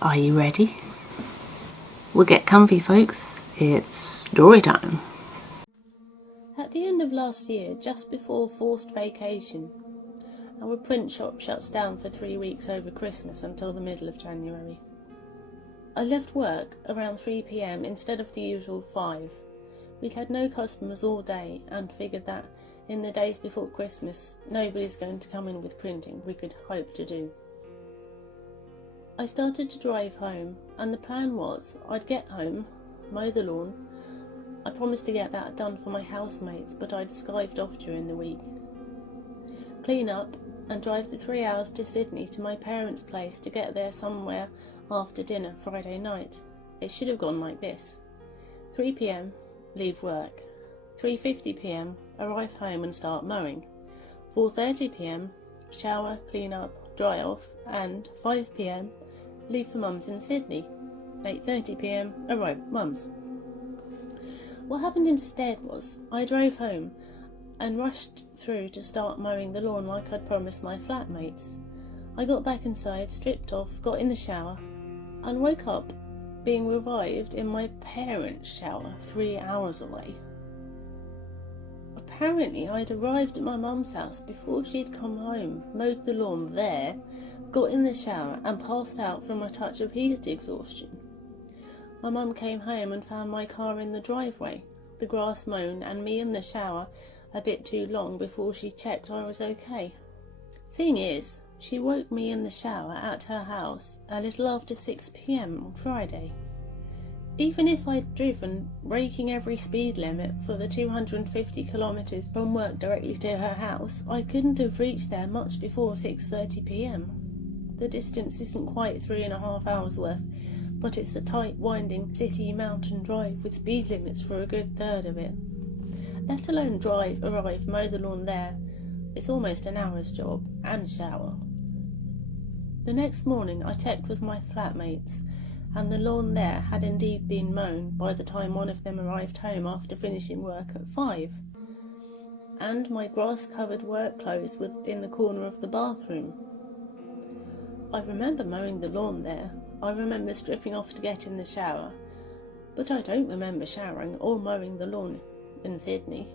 Are you ready? Well, get comfy, folks. It's story time. At the end of last year, just before forced vacation, our print shop shuts down for 3 weeks over Christmas until the middle of January. I left work around 3 p.m. instead of the usual 5. We'd had no customers all day and figured that in the days before Christmas nobody's going to come in with printing we could hope to do. I started to drive home and the plan was I'd get home, mow the lawn. I promised to get that done for my housemates, but I'd skived off during the week. Clean up and drive the 3 hours to Sydney to my parents' place to get there somewhere after dinner Friday night. It should have gone like this: 3 p.m, leave work. 3:50 p.m, arrive home and start mowing. 4:30 p.m, shower, clean up, dry off, and 5 p.m, leave for Mum's in Sydney. 8:30 p.m, arrive at Mum's. What happened instead was I drove home and rushed through to start mowing the lawn like I'd promised my flatmates. I got back inside, stripped off, got in the shower, and woke up being revived in my parents' shower 3 hours away. Apparently I'd arrived at my mum's house before she'd come home, mowed the lawn there, got in the shower and passed out from a touch of heat exhaustion. My mum came home and found my car in the driveway, the grass mown and me in the shower a bit too long before she checked I was okay. Thing is, she woke me in the shower at her house a little after 6 p.m. on Friday. Even if I'd driven, breaking every speed limit for the 250 kilometres from work directly to her house, I couldn't have reached there much before 6:30 p.m. The distance isn't quite 3.5 hours worth, but it's a tight, winding city mountain drive with speed limits for a good third of it. Let alone drive, arrive, mow the lawn there. It's almost an hour's job, and shower. The next morning I checked with my flatmates, and the lawn there had indeed been mown by the time one of them arrived home after finishing work at 5. And my grass-covered work clothes were in the corner of the bathroom. I remember mowing the lawn there. I remember stripping off to get in the shower, but I don't remember showering or mowing the lawn in Sydney.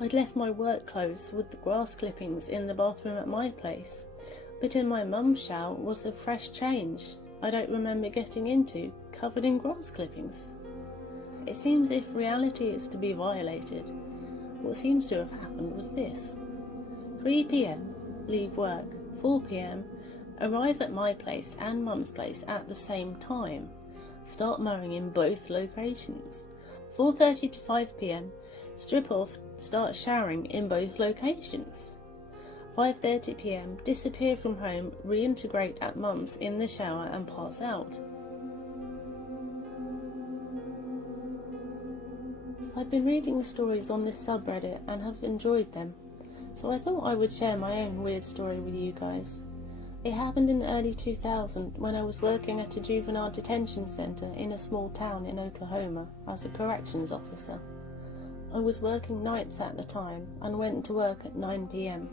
I'd left my work clothes with the grass clippings in the bathroom at my place, but in my mum's shower was a fresh change I don't remember getting into, covered in grass clippings. It seems if reality is to be violated, what seems to have happened was this: 3 p.m, leave work. 4 p.m, arrive at my place and Mum's place at the same time. Start mowing in both locations. 4:30 to 5 p.m, strip off, start showering in both locations. 5:30 p.m, disappear from home, reintegrate at Mum's in the shower and pass out. I've been reading the stories on this subreddit and have enjoyed them, so I thought I would share my own weird story with you guys. It happened in early 2000 when I was working at a juvenile detention centre in a small town in Oklahoma as a corrections officer. I was working nights at the time and went to work at 9 p.m.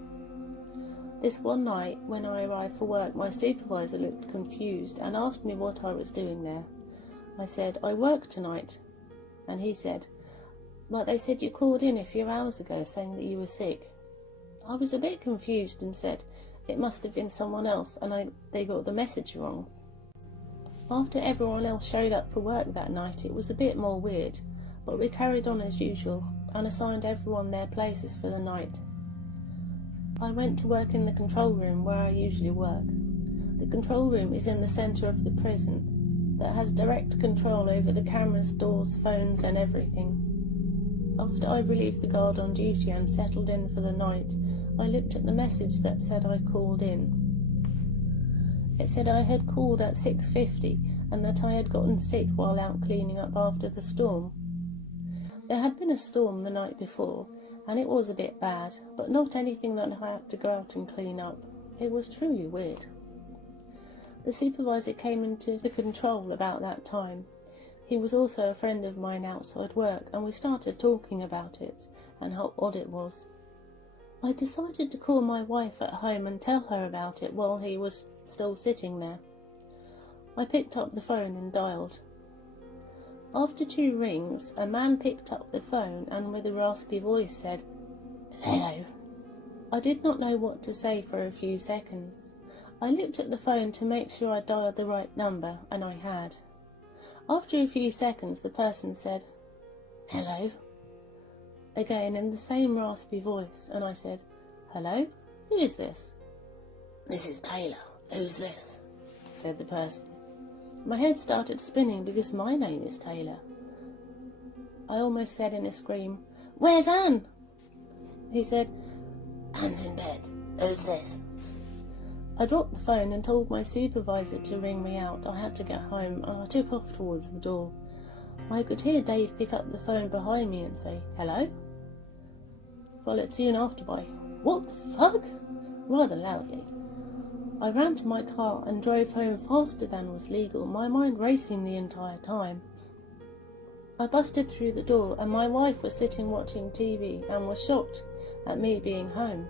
This one night when I arrived for work, my supervisor looked confused and asked me what I was doing there. I said, "I work tonight." And he said, "But they said you called in a few hours ago saying that you were sick." I was a bit confused and said it must have been someone else and they got the message wrong. After everyone else showed up for work that night, it was a bit more weird, but we carried on as usual and assigned everyone their places for the night. I went to work in the control room where I usually work. The control room is in the centre of the prison that has direct control over the cameras, doors, phones and everything. After I relieved the guard on duty and settled in for the night, I looked at the message that said I called in. It said I had called at 6:50 and that I had gotten sick while out cleaning up after the storm. There had been a storm the night before, and it was a bit bad, but not anything that I had to go out and clean up. It was truly weird. The supervisor came into the control about that time. He was also a friend of mine outside work, and we started talking about it and how odd it was. I decided to call my wife at home and tell her about it while he was still sitting there. I picked up the phone and dialed. After 2 rings, a man picked up the phone and with a raspy voice said, "Hello." I did not know what to say for a few seconds. I looked at the phone to make sure I dialed the right number, and I had. After a few seconds, the person said, "Hello," again in the same raspy voice, and I said, "Hello? Who is this?" "This is Taylor. Who's this?" said the person. My head started spinning because my name is Taylor. I almost said in a scream, "Where's Anne?" He said, "Anne's in bed. Who's this?" I dropped the phone and told my supervisor to ring me out. I had to get home, and I took off towards the door. I could hear Dave pick up the phone behind me and say, "Hello?" Followed soon after by, "What the fuck?" rather loudly. I ran to my car and drove home faster than was legal, my mind racing the entire time. I busted through the door and my wife was sitting watching TV and was shocked at me being home.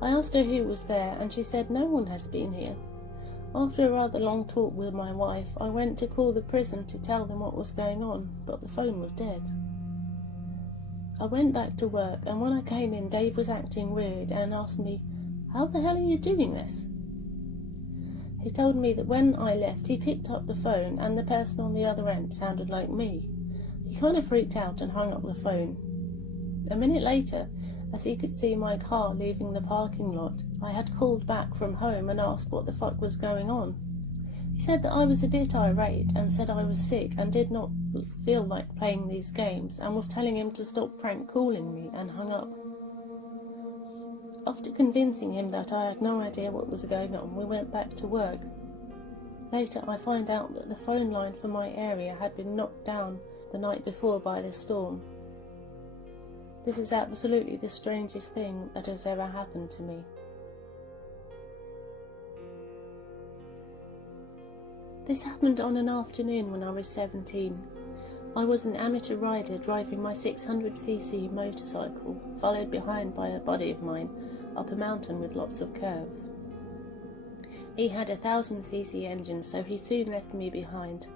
I asked her who was there and she said no one has been here. After a rather long talk with my wife, I went to call the prison to tell them what was going on, but the phone was dead. I went back to work and when I came in, Dave was acting weird and asked me, "How the hell are you doing this?" He told me that when I left, he picked up the phone and the person on the other end sounded like me. He kind of freaked out and hung up the phone. A minute later, as he could see my car leaving the parking lot, I had called back from home and asked what the fuck was going on. He said that I was a bit irate and said I was sick and did not feel like playing these games and was telling him to stop prank calling me, and hung up. After convincing him that I had no idea what was going on, we went back to work. Later I find out that the phone line for my area had been knocked down the night before by the storm. This is absolutely the strangest thing that has ever happened to me. This happened on an afternoon when I was 17. I was an amateur rider driving my 600cc motorcycle, followed behind by a buddy of mine up a mountain with lots of curves. He had a 1000cc engine, so he soon left me behind.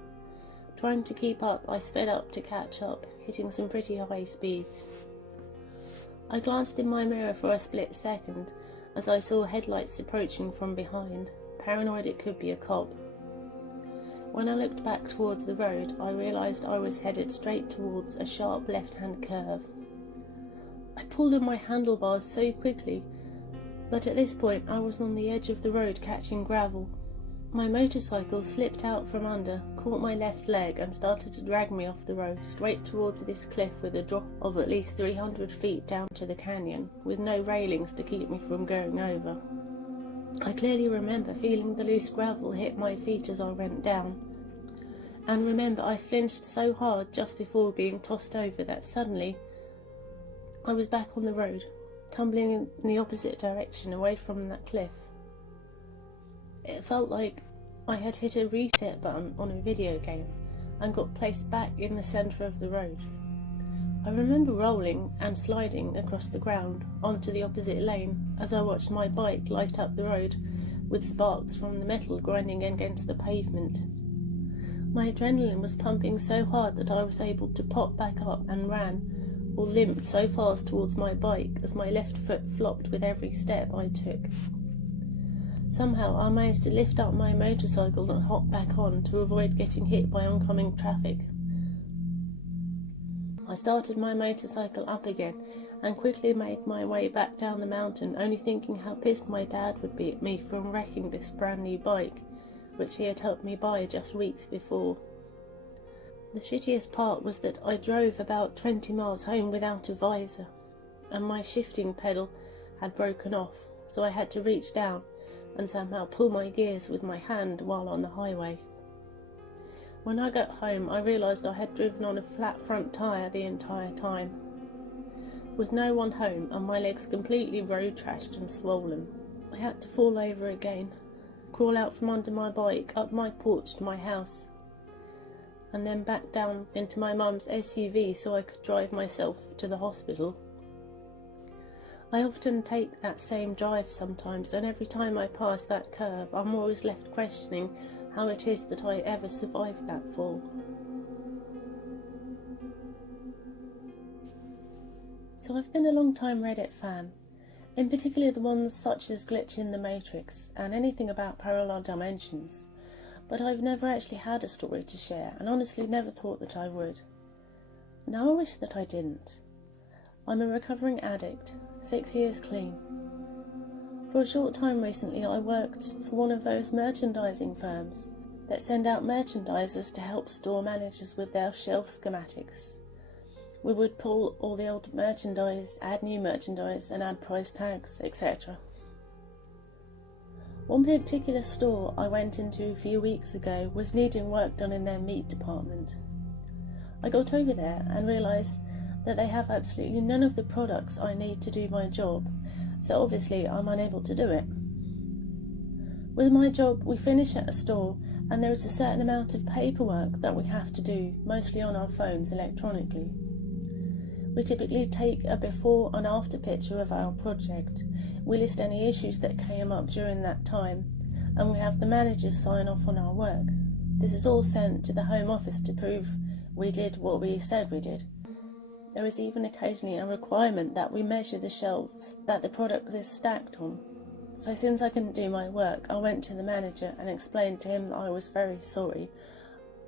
Trying to keep up, I sped up to catch up, hitting some pretty high speeds. I glanced in my mirror for a split second as I saw headlights approaching from behind, paranoid it could be a cop. When I looked back towards the road, I realised I was headed straight towards a sharp left-hand curve. I pulled on my handlebars so quickly, but at this point I was on the edge of the road catching gravel. My motorcycle slipped out from under, caught my left leg and started to drag me off the road, straight towards this cliff with a drop of at least 300 feet down to the canyon, with no railings to keep me from going over. I clearly remember feeling the loose gravel hit my feet as I went down, and remember I flinched so hard just before being tossed over that suddenly I was back on the road, tumbling in the opposite direction away from that cliff. It felt like I had hit a reset button on a video game and got placed back in the centre of the road. I remember rolling and sliding across the ground onto the opposite lane as I watched my bike light up the road with sparks from the metal grinding against the pavement. My adrenaline was pumping so hard that I was able to pop back up and ran or limped so fast towards my bike as my left foot flopped with every step I took. Somehow I managed to lift up my motorcycle and hop back on to avoid getting hit by oncoming traffic. I started my motorcycle up again and quickly made my way back down the mountain, only thinking how pissed my dad would be at me for wrecking this brand new bike, which he had helped me buy just weeks before. The shittiest part was that I drove about 20 miles home without a visor, and my shifting pedal had broken off, so I had to reach down and somehow pull my gears with my hand while on the highway. When I got home, I realised I had driven on a flat front tyre the entire time. With no one home and my legs completely road trashed and swollen, I had to fall over again, crawl out from under my bike, up my porch to my house, and then back down into my mum's SUV so I could drive myself to the hospital. I often take that same drive sometimes, and every time I pass that curve, I'm always left questioning how it is that I ever survived that fall. So I've been a long time Reddit fan, in particular the ones such as Glitch in the Matrix and anything about parallel dimensions, but I've never actually had a story to share and honestly never thought that I would. Now I wish that I didn't. I'm a recovering addict, 6 years clean. For a short time recently I worked for one of those merchandising firms that send out merchandisers to help store managers with their shelf schematics. We would pull all the old merchandise, add new merchandise and add price tags, etc. One particular store I went into a few weeks ago was needing work done in their meat department. I got over there and realised that they have absolutely none of the products I need to do my job, so obviously I'm unable to do it. With my job, we finish at a store and there is a certain amount of paperwork that we have to do, mostly on our phones electronically. We typically take a before and after picture of our project. We list any issues that came up during that time, and we have the managers sign off on our work. This is all sent to the Home Office to prove we did what we said we did. There is even occasionally a requirement that we measure the shelves that the product is stacked on. So since I couldn't do my work, I went to the manager and explained to him that I was very sorry.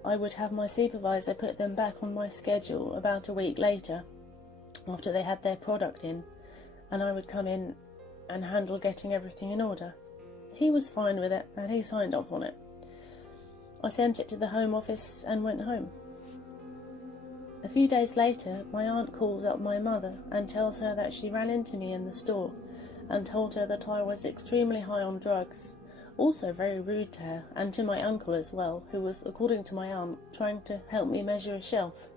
I would have my supervisor put them back on my schedule about a week later, after they had their product in, and I would come in and handle getting everything in order. He was fine with it and he signed off on it. I sent it to the Home Office and went home. A few days later, my aunt calls up my mother and tells her that she ran into me in the store and told her that I was extremely high on drugs, also very rude to her and to my uncle as well, who was, according to my aunt, trying to help me measure a shelf.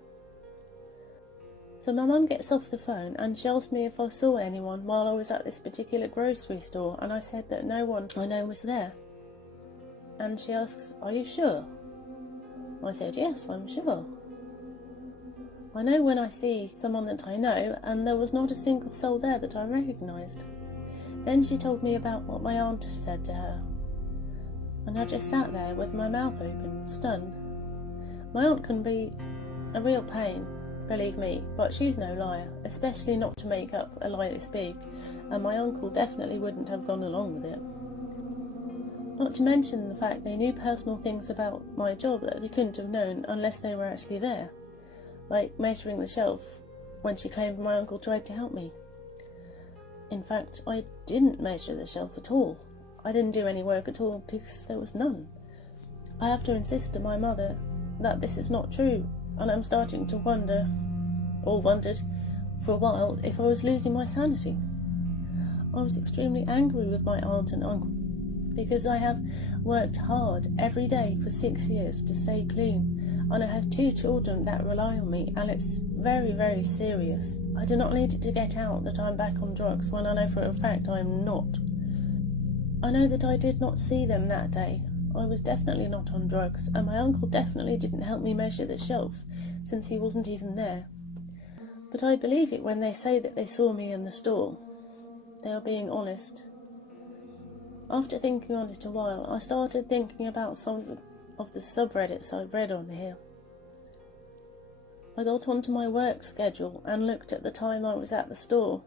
So my mum gets off the phone and she asked me if I saw anyone while I was at this particular grocery store, and I said that no one I know was there. And she asks, "Are you sure?" I said, "Yes, I'm sure. I know when I see someone that I know, and there was not a single soul there that I recognised." Then she told me about what my aunt said to her, and I just sat there with my mouth open, stunned. My aunt can be a real pain, believe me, but she's no liar, especially not to make up a lie this big, and my uncle definitely wouldn't have gone along with it. Not to mention the fact they knew personal things about my job that they couldn't have known unless they were actually there, like measuring the shelf when she claimed my uncle tried to help me. In fact, I didn't measure the shelf at all. I didn't do any work at all because there was none. I have to insist to my mother that this is not true, and I'm starting to wonder, or wondered for a while, if I was losing my sanity. I was extremely angry with my aunt and uncle because I have worked hard every day for 6 years to stay clean, and I have 2 children that rely on me, and it's very, very serious. I do not need it to get out that I'm back on drugs when I know for a fact I am not. I know that I did not see them that day. I was definitely not on drugs, and my uncle definitely didn't help me measure the shelf, since he wasn't even there. But I believe it when they say that they saw me in the store. They are being honest. After thinking on it a while, I started thinking about some of the subreddits I've read on here. I got onto my work schedule and looked at the time I was at the store.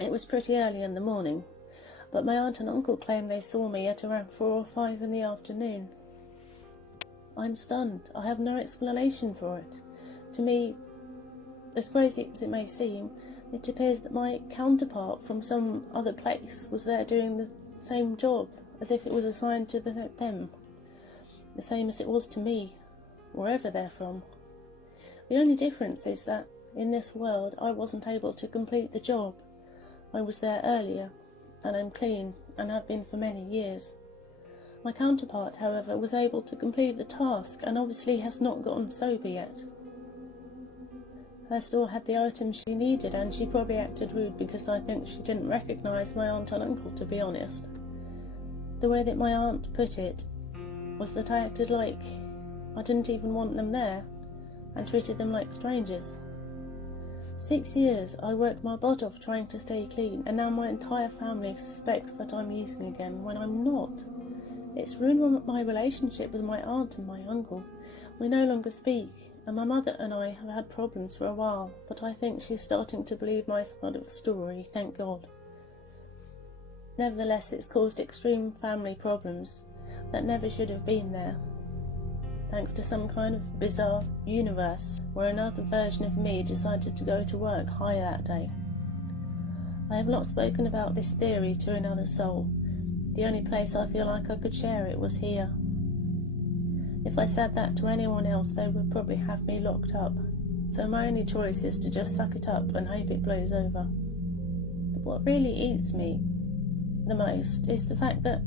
It was pretty early in the morning, but my aunt and uncle claim they saw me at around 4 or 5 in the afternoon. I'm stunned. I have no explanation for it. To me, as crazy as it may seem, it appears that my counterpart from some other place was there doing the same job, as if it was assigned to them, the same as it was to me, wherever they're from. The only difference is that in this world I wasn't able to complete the job. I was there earlier, and I'm clean, and have been for many years. My counterpart, however, was able to complete the task, and obviously has not gotten sober yet. Her store had the items she needed, and she probably acted rude because I think she didn't recognise my aunt and uncle, to be honest. The way that my aunt put it was that I acted like I didn't even want them there, and treated them like strangers. 6 years I worked my butt off trying to stay clean, and now my entire family suspects that I'm using again when I'm not. It's ruined my relationship with my aunt and my uncle. We no longer speak, and my mother and I have had problems for a while, but I think she's starting to believe my side of the story, thank God. Nevertheless, it's caused extreme family problems that never should have been there, thanks to some kind of bizarre universe where another version of me decided to go to work high that day. I have not spoken about this theory to another soul. The only place I feel like I could share it was here. If I said that to anyone else, they would probably have me locked up. So my only choice is to just suck it up and hope it blows over. But what really eats me the most is the fact that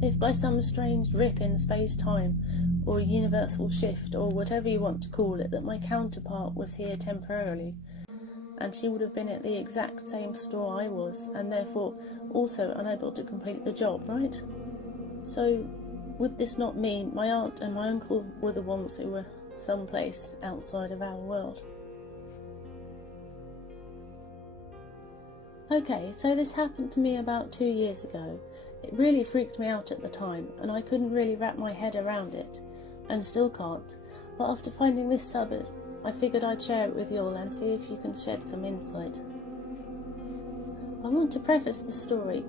if by some strange rip in space-time, or a universal shift, or whatever you want to call it, that my counterpart was here temporarily, and she would have been at the exact same store I was, and therefore also unable to complete the job, right? So would this not mean my aunt and my uncle were the ones who were someplace outside of our world? Okay, so this happened to me about 2 years ago. It really freaked me out at the time, and I couldn't really wrap my head around it, and still can't. But after finding this subject, I figured I'd share it with you all and see if you can shed some insight. I want to preface the story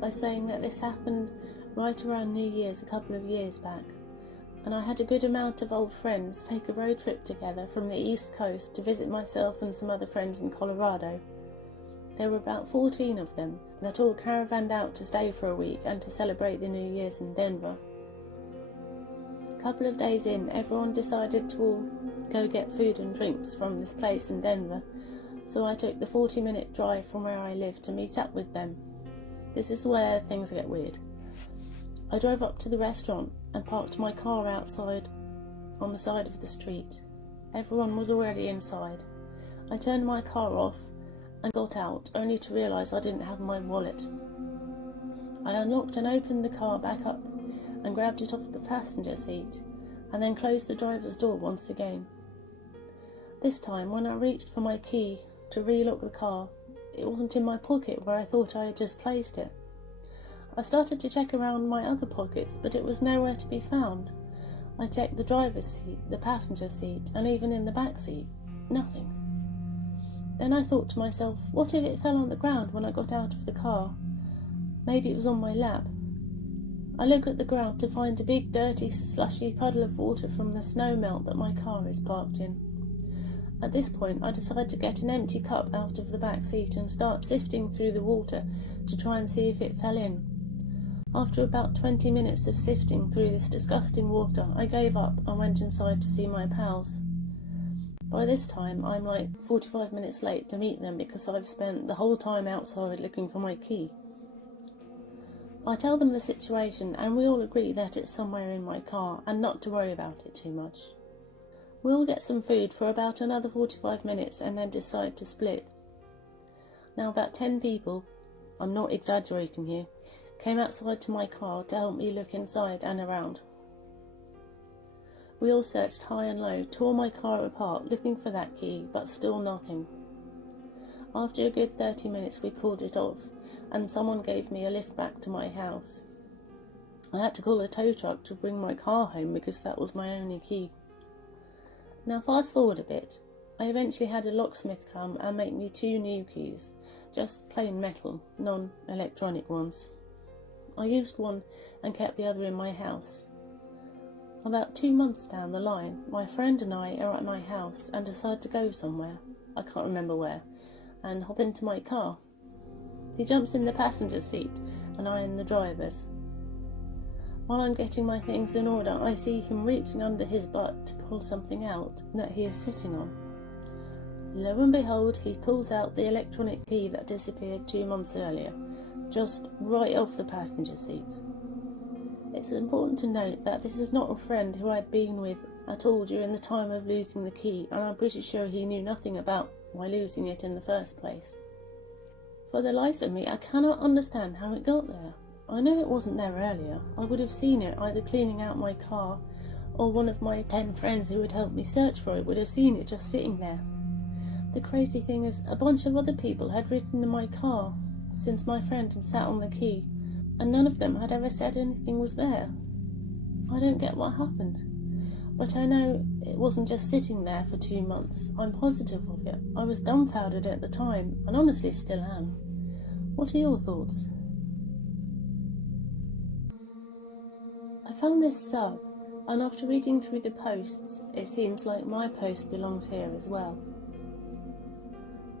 by saying that this happened right around New Year's a couple of years back, and I had a good amount of old friends take a road trip together from the East Coast to visit myself and some other friends in Colorado. There were about 14 of them that all caravanned out to stay for a week and to celebrate the New Year's in Denver. A couple of days in, everyone decided to all go get food and drinks from this place in Denver, so I took the 40-minute drive from where I live to meet up with them. This is where things get weird. I drove up to the restaurant and parked my car outside on the side of the street. Everyone was already inside. I turned my car off and got out, only to realise I didn't have my wallet. I unlocked and opened the car back up and grabbed it off the passenger seat, and then closed the driver's door once again. This time, when I reached for my key to relock the car, it wasn't in my pocket where I thought I had just placed it. I started to check around my other pockets, but it was nowhere to be found. I checked the driver's seat, the passenger seat, and even in the back seat. Nothing. Then I thought to myself, what if it fell on the ground when I got out of the car? Maybe it was on my lap. I look at the ground to find a big dirty slushy puddle of water from the snow melt that my car is parked in. At this point I decide to get an empty cup out of the back seat and start sifting through the water to try and see if it fell in. After about 20 minutes of sifting through this disgusting water, I gave up and went inside to see my pals. By this time, I'm like 45 minutes late to meet them because I've spent the whole time outside looking for my key. I tell them the situation and we all agree that it's somewhere in my car and not to worry about it too much. We'll get some food for about another 45 minutes and then decide to split. Now about 10 people, I'm not exaggerating here, came outside to my car to help me look inside and around. We all searched high and low, tore my car apart looking for that key, but still nothing. After a good 30 minutes we called it off, and someone gave me a lift back to my house. I had to call a tow truck to bring my car home because that was my only key. Now fast forward a bit. I eventually had a locksmith come and make me 2 new keys, just plain metal, non-electronic ones. I used one and kept the other in my house. About 2 months down the line, my friend and I are at my house and decide to go somewhere, I can't remember where, and hop into my car. He jumps in the passenger seat and I in the driver's. While I'm getting my things in order, I see him reaching under his butt to pull something out that he is sitting on. Lo and behold, he pulls out the electronic key that disappeared 2 months earlier, just right off the passenger seat. It's important to note that this is not a friend who I'd been with at all during the time of losing the key, and I'm pretty sure he knew nothing about my losing it in the first place. For the life of me, I cannot understand how it got there. I know it wasn't there earlier. I would have seen it either cleaning out my car, or one of my 10 friends who had helped me search for it would have seen it just sitting there. The crazy thing is, a bunch of other people had ridden in my car since my friend had sat on the key, and none of them had ever said anything was there. I don't get what happened, but I know it wasn't just sitting there for 2 months. I'm positive of it. I was dumbfounded at the time, and honestly still am. What are your thoughts? I found this sub, and after reading through the posts, it seems like my post belongs here as well.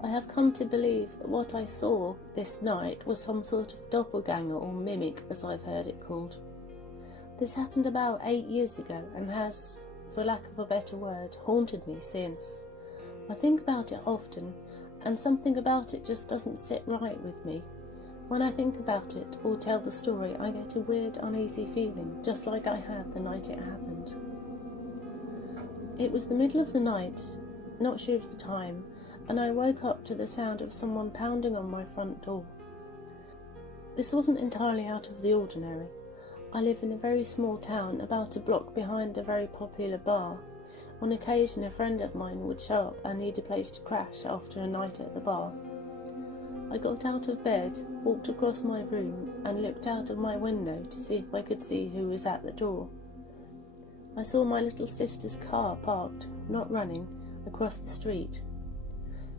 I have come to believe that what I saw this night was some sort of doppelgänger or mimic, as I've heard it called. This happened about 8 years ago and has, for lack of a better word, haunted me since. I think about it often, and something about it just doesn't sit right with me. When I think about it or tell the story, I get a weird, uneasy feeling, just like I had the night it happened. It was the middle of the night, not sure of the time, and I woke up to the sound of someone pounding on my front door. This wasn't entirely out of the ordinary. I live in a very small town, about a block behind a very popular bar. On occasion, a friend of mine would show up and need a place to crash after a night at the bar. I got out of bed, walked across my room, and looked out of my window to see if I could see who was at the door. I saw my little sister's car parked, not running, across the street.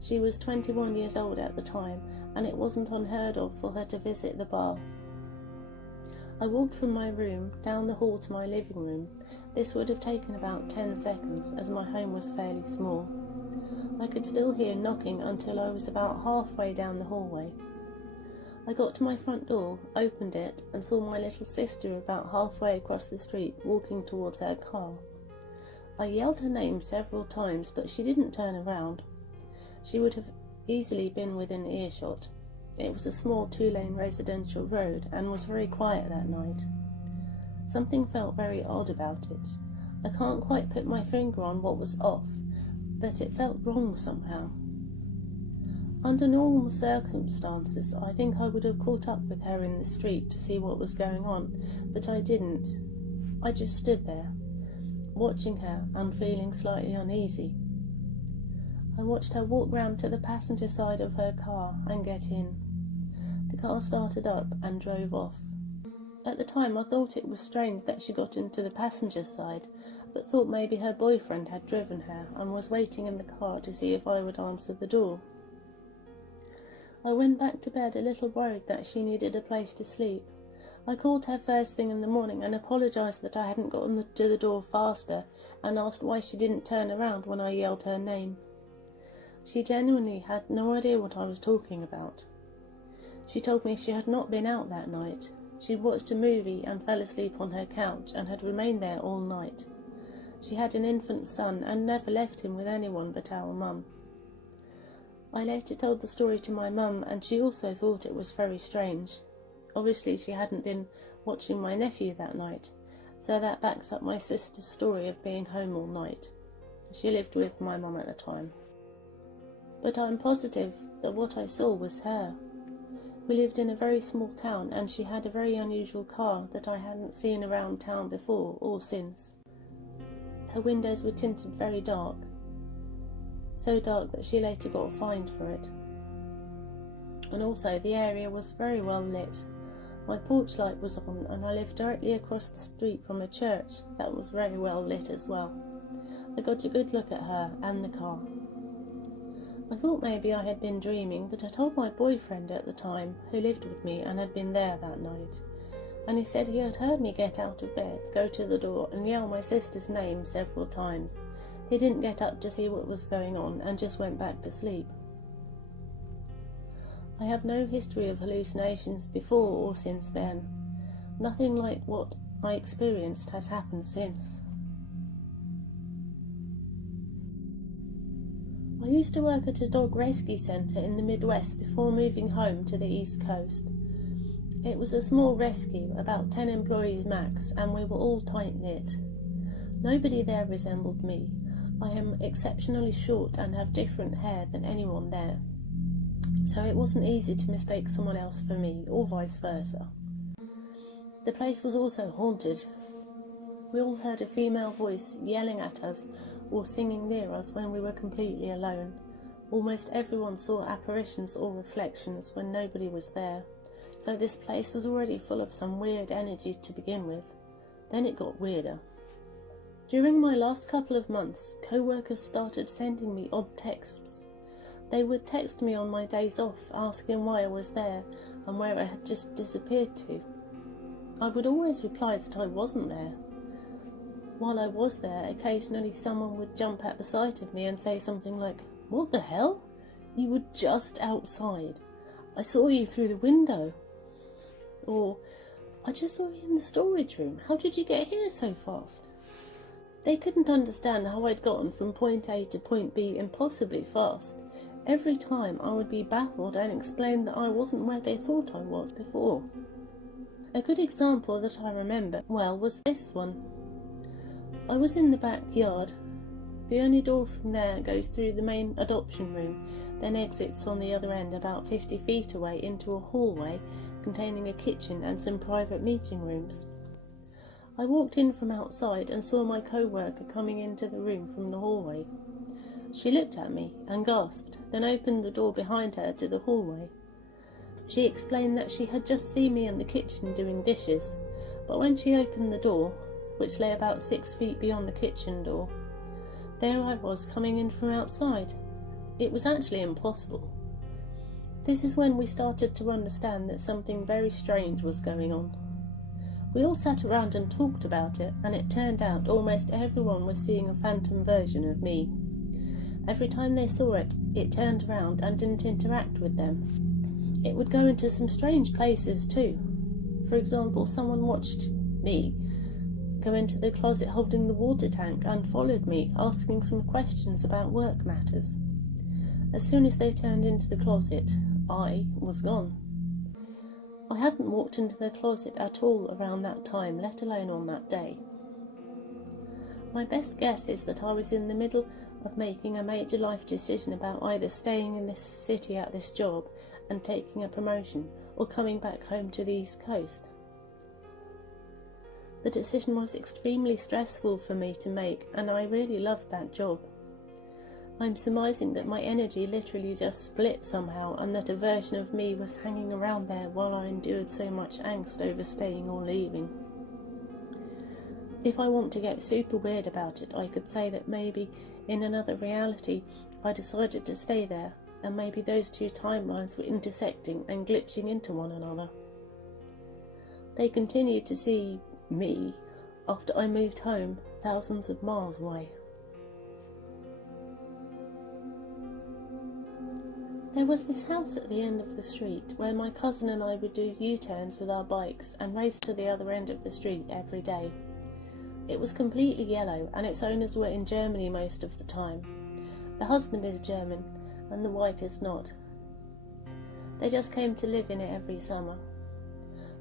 She was 21 years old at the time, and it wasn't unheard of for her to visit the bar. I walked from my room down the hall to my living room. This would have taken about 10 seconds, as my home was fairly small. I could still hear knocking until I was about halfway down the hallway. I got to my front door, opened it, and saw my little sister about halfway across the street, walking towards her car. I yelled her name several times, but she didn't turn around. She would have easily been within earshot. It was a small 2-lane residential road and was very quiet that night. Something felt very odd about it. I can't quite put my finger on what was off, but it felt wrong somehow. Under normal circumstances, I think I would have caught up with her in the street to see what was going on, but I didn't. I just stood there, watching her and feeling slightly uneasy. I watched her walk round to the passenger side of her car and get in. The car started up and drove off. At the time I thought it was strange that she got into the passenger side, but thought maybe her boyfriend had driven her and was waiting in the car to see if I would answer the door. I went back to bed a little worried that she needed a place to sleep. I called her first thing in the morning and apologised that I hadn't gotten to the door faster, and asked why she didn't turn around when I yelled her name. She genuinely had no idea what I was talking about. She told me she had not been out that night. She'd watched a movie and fell asleep on her couch and had remained there all night. She had an infant son and never left him with anyone but our mum. I later told the story to my mum, and she also thought it was very strange. Obviously she hadn't been watching my nephew that night, so that backs up my sister's story of being home all night. She lived with my mum at the time. But I'm positive that what I saw was her. We lived in a very small town, and she had a very unusual car that I hadn't seen around town before or since. Her windows were tinted very dark, so dark that she later got a fine for it. And also the area was very well lit. My porch light was on, and I lived directly across the street from a church that was very well lit as well. I got a good look at her and the car. I thought maybe I had been dreaming, but I told my boyfriend at the time, who lived with me and had been there that night, and he said he had heard me get out of bed, go to the door and yell my sister's name several times. He didn't get up to see what was going on and just went back to sleep. I have no history of hallucinations before or since then. Nothing like what I experienced has happened since. I used to work at a dog rescue centre in the Midwest before moving home to the East Coast. It was a small rescue, about 10 employees max, and we were all tight-knit. Nobody there resembled me. I am exceptionally short and have different hair than anyone there, so it wasn't easy to mistake someone else for me, or vice versa. The place was also haunted. We all heard a female voice yelling at us or singing near us when we were completely alone. Almost everyone saw apparitions or reflections when nobody was there. So this place was already full of some weird energy to begin with. Then it got weirder. During my last couple of months, co-workers started sending me odd texts. They would text me on my days off, asking why I was there and where I had just disappeared to. I would always reply that I wasn't there. While I was there, occasionally someone would jump at the sight of me and say something like, "What the hell? You were just outside. I saw you through the window." Or, "I just saw you in the storage room. How did you get here so fast?" They couldn't understand how I'd gotten from point A to point B impossibly fast. Every time I would be baffled and explain that I wasn't where they thought I was before. A good example that I remember well was this one. I was in the backyard. The only door from there goes through the main adoption room, then exits on the other end about 50 feet away into a hallway containing a kitchen and some private meeting rooms. I walked in from outside and saw my co-worker coming into the room from the hallway. She looked at me and gasped, then opened the door behind her to the hallway. She explained that she had just seen me in the kitchen doing dishes, but when she opened the door, which lay about 6 feet beyond the kitchen door, there I was coming in from outside. It was actually impossible. This is when we started to understand that something very strange was going on. We all sat around and talked about it, and it turned out almost everyone was seeing a phantom version of me. Every time they saw it, it turned around and didn't interact with them. It would go into some strange places too. For example, someone watched me go into the closet holding the water tank and followed me, asking some questions about work matters. As soon as they turned into the closet, I was gone. I hadn't walked into the closet at all around that time, let alone on that day. My best guess is that I was in the middle of making a major life decision about either staying in this city at this job and taking a promotion or coming back home to the East Coast. The decision was extremely stressful for me to make, and I really loved that job. I'm surmising that my energy literally just split somehow, and that a version of me was hanging around there while I endured so much angst over staying or leaving. If I want to get super weird about it, I could say that maybe in another reality I decided to stay there, and maybe those two timelines were intersecting and glitching into one another. They continued to see me after I moved home thousands of miles away. There was this house at the end of the street where my cousin and I would do U-turns with our bikes and race to the other end of the street every day. It was completely yellow, and its owners were in Germany most of the time. The husband is German and the wife is not. They just came to live in it every summer.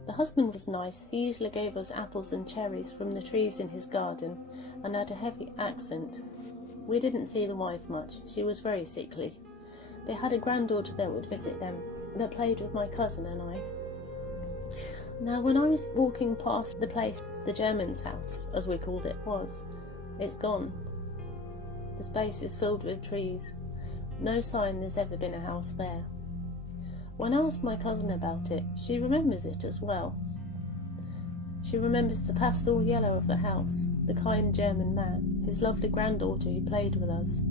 The husband was nice. He usually gave us apples and cherries from the trees in his garden and had a heavy accent. We didn't see the wife much. She was very sickly. They had a granddaughter that would visit them, that played with my cousin and I. Now, when I was walking past the place, the German's house, as we called it, it's gone. The space is filled with trees. No sign there's ever been a house there. When I asked my cousin about it, she remembers it as well. She remembers the pastel yellow of the house, the kind German man, his lovely granddaughter who played with us.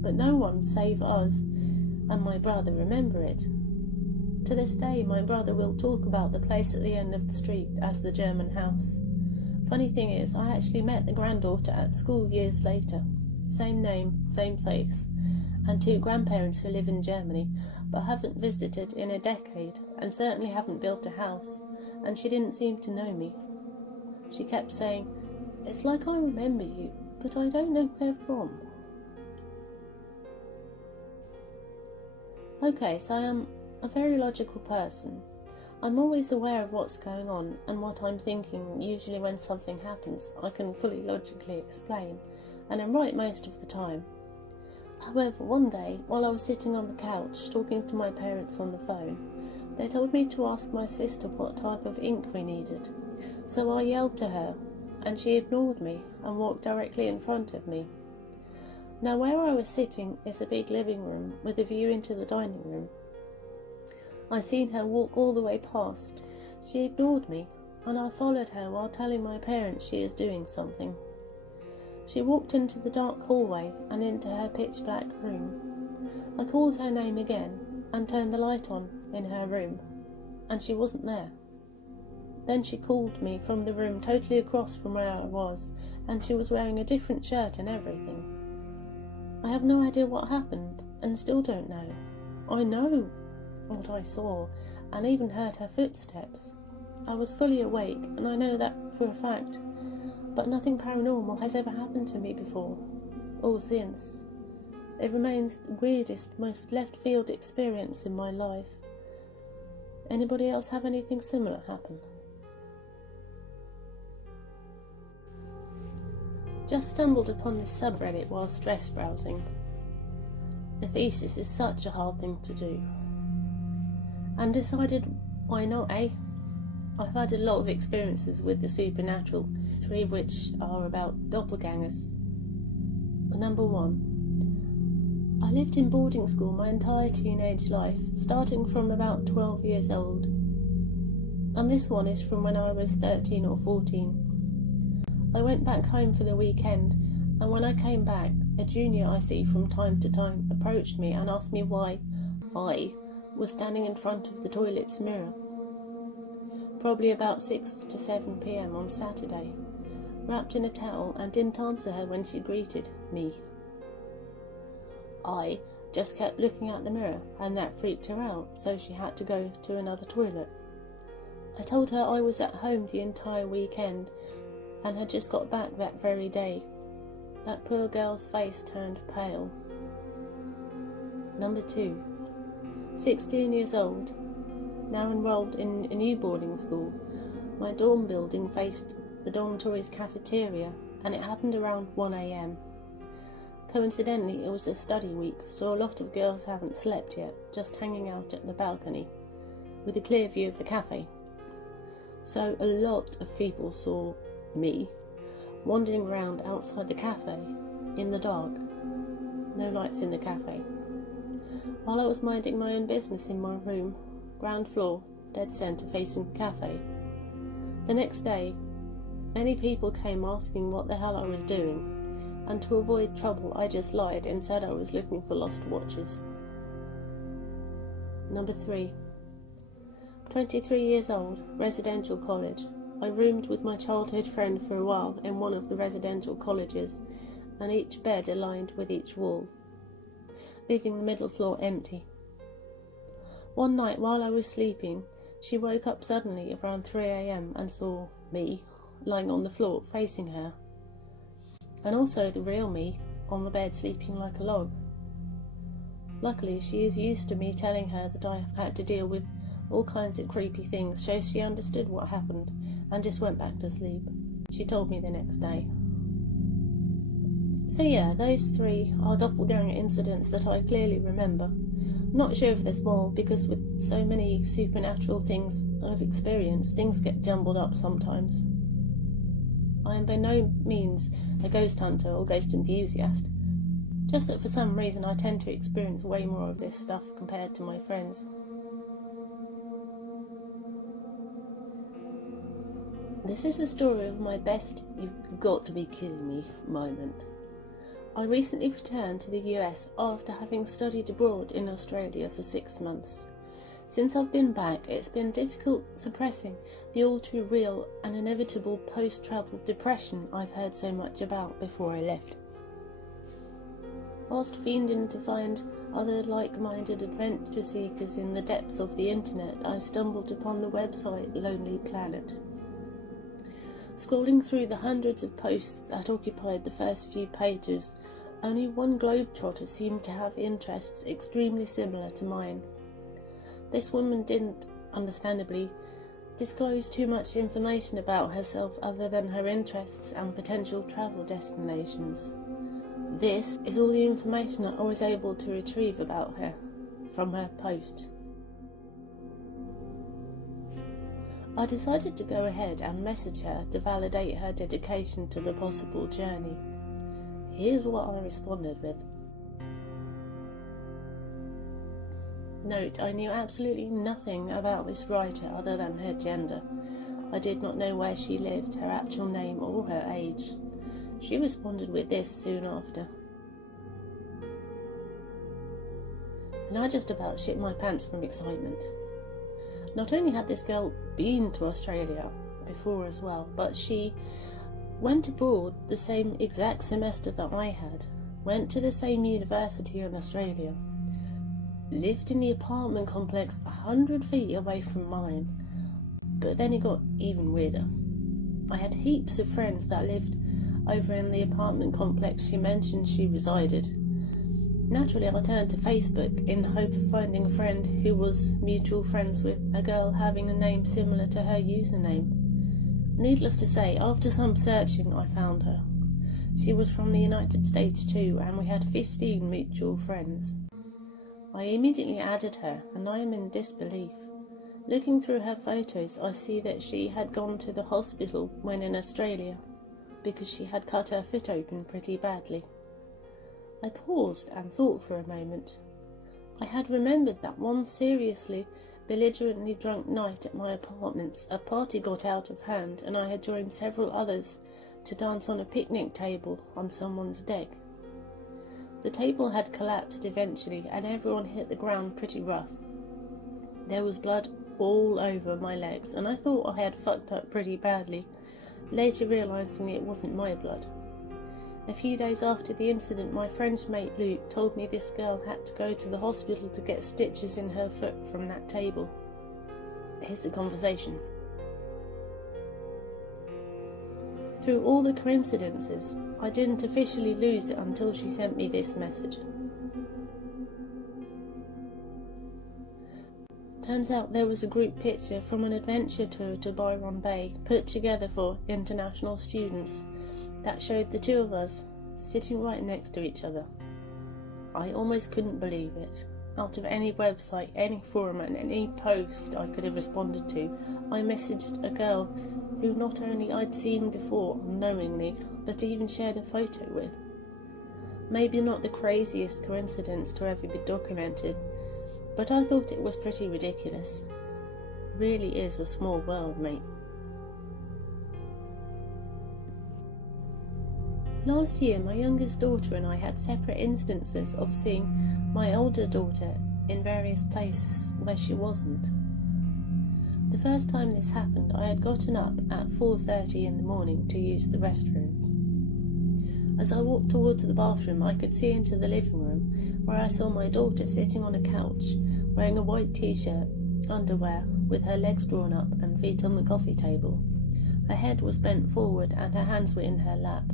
But no one, save us and my brother, remember it. To this day, my brother will talk about the place at the end of the street as the German house. Funny thing is, I actually met the granddaughter at school years later. Same name, same face, and two grandparents who live in Germany, but haven't visited in a decade, and certainly haven't built a house, and she didn't seem to know me. She kept saying, "It's like I remember you, but I don't know where from." Okay, so I am a very logical person. I'm always aware of what's going on and what I'm thinking. Usually when something happens, I can fully logically explain, and I'm right most of the time. However, one day, while I was sitting on the couch talking to my parents on the phone, they told me to ask my sister what type of ink we needed. So I yelled to her, and she ignored me and walked directly in front of me. Now, where I was sitting is a big living room with a view into the dining room. I seen her walk all the way past. She ignored me, and I followed her while telling my parents she is doing something. She walked into the dark hallway and into her pitch-black room. I called her name again and turned the light on in her room, and she wasn't there. Then she called me from the room totally across from where I was, and she was wearing a different shirt and everything. I have no idea what happened, and still don't know. I know what I saw, and even heard her footsteps. I was fully awake, and I know that for a fact, but nothing paranormal has ever happened to me before, or since. It remains the weirdest, most left-field experience in my life. Anybody else have anything similar happen? Just stumbled upon this subreddit while stress browsing. The thesis is such a hard thing to do. And decided, why not, eh? I've had a lot of experiences with the supernatural, 3 of which are about doppelgangers. Number 1. I lived in boarding school my entire teenage life, starting from about 12 years old. And this one is from when I was 13 or 14. I went back home for the weekend, and when I came back, a junior I see from time to time approached me and asked me why I was standing in front of the toilet's mirror. Probably about 6 to 7 p.m. on Saturday, wrapped in a towel, and didn't answer her when she greeted me. I just kept looking at the mirror, and that freaked her out, so she had to go to another toilet. I told her I was at home the entire weekend and had just got back that very day. That poor girl's face turned pale. Number 2. 16 years old, now enrolled in a new boarding school. My dorm building faced the dormitory's cafeteria, and it happened around 1 a.m. Coincidentally, it was a study week, so a lot of girls haven't slept yet, just hanging out at the balcony, with a clear view of the cafe. So a lot of people saw me wandering around outside the cafe in the dark. No lights in the cafe. While I was minding my own business in my room, ground floor, dead centre facing the cafe. The next day, many people came asking what the hell I was doing, and to avoid trouble I just lied and said I was looking for lost watches. Number 3. 23 years old, residential college. I roomed with my childhood friend for a while in one of the residential colleges, and each bed aligned with each wall, leaving the middle floor empty. One night while I was sleeping, she woke up suddenly around 3 a.m. and saw me lying on the floor facing her, and also the real me on the bed sleeping like a log. Luckily, she is used to me telling her that I have had to deal with all kinds of creepy things, so she understood what happened and just went back to sleep. She told me the next day. So yeah, those 3 are doppelganger incidents that I clearly remember. Not sure if there's more, because with so many supernatural things I've experienced, things get jumbled up sometimes. I am by no means a ghost hunter or ghost enthusiast, just that for some reason I tend to experience way more of this stuff compared to my friends. This is the story of my best "you've got to be kidding me" moment. I recently returned to the US after having studied abroad in Australia for 6 months. Since I've been back, it's been difficult suppressing the all too real and inevitable post-travel depression I've heard so much about before I left. Whilst fiending to find other like-minded adventure seekers in the depths of the internet, I stumbled upon the website Lonely Planet. Scrolling through the hundreds of posts that occupied the first few pages, only one globetrotter seemed to have interests extremely similar to mine. This woman didn't, understandably, disclose too much information about herself other than her interests and potential travel destinations. This is all the information I was able to retrieve about her from her post. I decided to go ahead and message her to validate her dedication to the possible journey. Here's what I responded with. Note, I knew absolutely nothing about this writer other than her gender. I did not know where she lived, her actual name, or her age. She responded with this soon after. And I just about shit my pants from excitement. Not only had this girl been to Australia before as well, but she went abroad the same exact semester that I had, went to the same university in Australia, lived in the apartment complex 100 feet away from mine. But then it got even weirder. I had heaps of friends that lived over in the apartment complex she mentioned she resided. Naturally, I turned to Facebook in the hope of finding a friend who was mutual friends with a girl having a name similar to her username. Needless to say, after some searching, I found her. She was from the United States too, and we had 15 mutual friends. I immediately added her, and I am in disbelief. Looking through her photos, I see that she had gone to the hospital when in Australia, because she had cut her foot open pretty badly. I paused and thought for a moment. I had remembered that one seriously, belligerently drunk night at my apartments, a party got out of hand and I had joined several others to dance on a picnic table on someone's deck. The table had collapsed eventually and everyone hit the ground pretty rough. There was blood all over my legs and I thought I had fucked up pretty badly, later realising it wasn't my blood. A few days after the incident, my French mate Luke told me this girl had to go to the hospital to get stitches in her foot from that table. Here's the conversation. Through all the coincidences, I didn't officially lose it until she sent me this message. Turns out there was a group picture from an adventure tour to Byron Bay put together for international students that showed the two of us sitting right next to each other. I almost couldn't believe it. Out of any website, any forum and any post I could have responded to, I messaged a girl who not only I'd seen before unknowingly, but even shared a photo with. Maybe not the craziest coincidence to ever be documented, but I thought it was pretty ridiculous. Really is a small world, mate. Last year, my youngest daughter and I had separate instances of seeing my older daughter in various places where she wasn't. The first time this happened, I had gotten up at 4:30 in the morning to use the restroom. As I walked towards the bathroom, I could see into the living room, where I saw my daughter sitting on a couch, wearing a white t-shirt, underwear, with her legs drawn up and feet on the coffee table. Her head was bent forward and her hands were in her lap.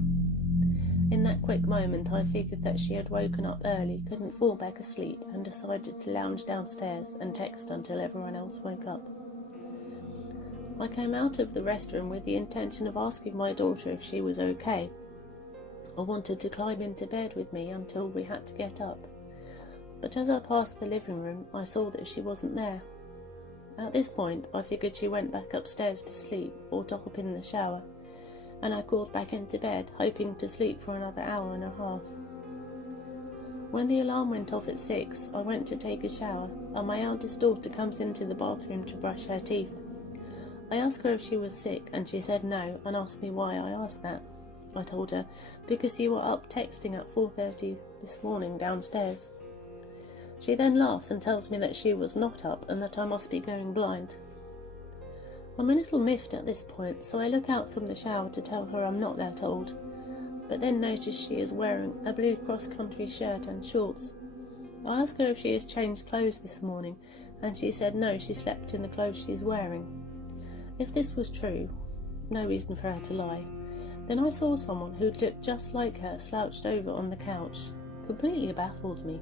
In that quick moment, I figured that she had woken up early, couldn't fall back asleep, and decided to lounge downstairs and text until everyone else woke up. I came out of the restroom with the intention of asking my daughter if she was okay, or wanted to climb into bed with me until we had to get up. But as I passed the living room, I saw that she wasn't there. At this point, I figured she went back upstairs to sleep or to hop in the shower, and I crawled back into bed, hoping to sleep for another hour and a half. When the alarm went off at 6, I went to take a shower, and my eldest daughter comes into the bathroom to brush her teeth. I asked her if she was sick, and she said no, and asked me why I asked that. I told her, because you were up texting at 4:30 this morning downstairs. She then laughs and tells me that she was not up and that I must be going blind. I'm a little miffed at this point, so I look out from the shower to tell her I'm not that old, but then notice she is wearing a blue cross-country shirt and shorts. I ask her if she has changed clothes this morning, and she said no, she slept in the clothes she's wearing. If this was true, no reason for her to lie, then I saw someone who looked just like her slouched over on the couch. Completely baffled me.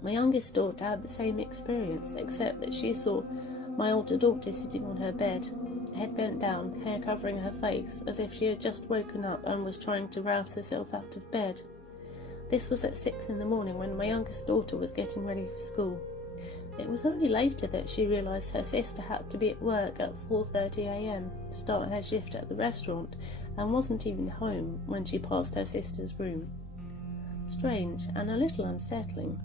My youngest daughter had the same experience, except that she saw my older daughter sitting on her bed, head bent down, hair covering her face, as if she had just woken up and was trying to rouse herself out of bed. This was at 6 in the morning when my youngest daughter was getting ready for school. It was only later that she realised her sister had to be at work at 4:30 a.m. to start her shift at the restaurant, and wasn't even home when she passed her sister's room. Strange and a little unsettling.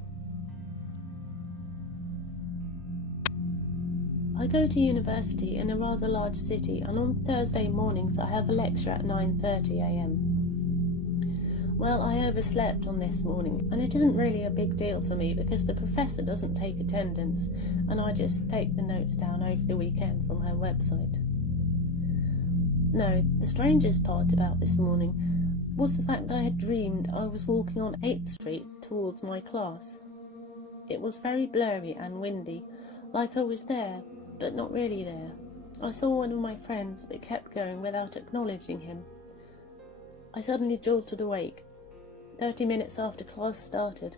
I go to university in a rather large city, and on Thursday mornings I have a lecture at 9:30 a.m. Well, I overslept on this morning, and it isn't really a big deal for me because the professor doesn't take attendance, and I just take the notes down over the weekend from her website. No, the strangest part about this morning was the fact I had dreamed I was walking on 8th Street towards my class. It was very blurry and windy, like I was there, but not really there. I saw one of my friends, but kept going without acknowledging him. I suddenly jolted awake, 30 minutes after class started,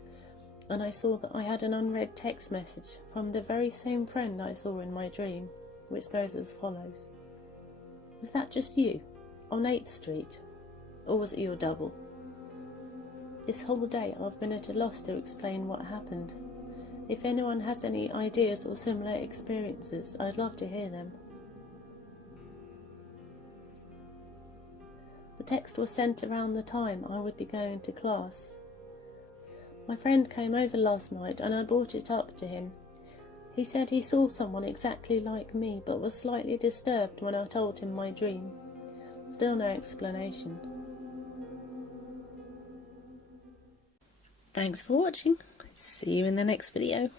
and I saw that I had an unread text message from the very same friend I saw in my dream, which goes as follows. Was that just you, on 8th Street, or was it your double? This whole day I've been at a loss to explain what happened. If anyone has any ideas or similar experiences, I'd love to hear them. The text was sent around the time I would be going to class. My friend came over last night and I brought it up to him. He said he saw someone exactly like me, but was slightly disturbed when I told him my dream. Still no explanation. Thanks for watching. See you in the next video.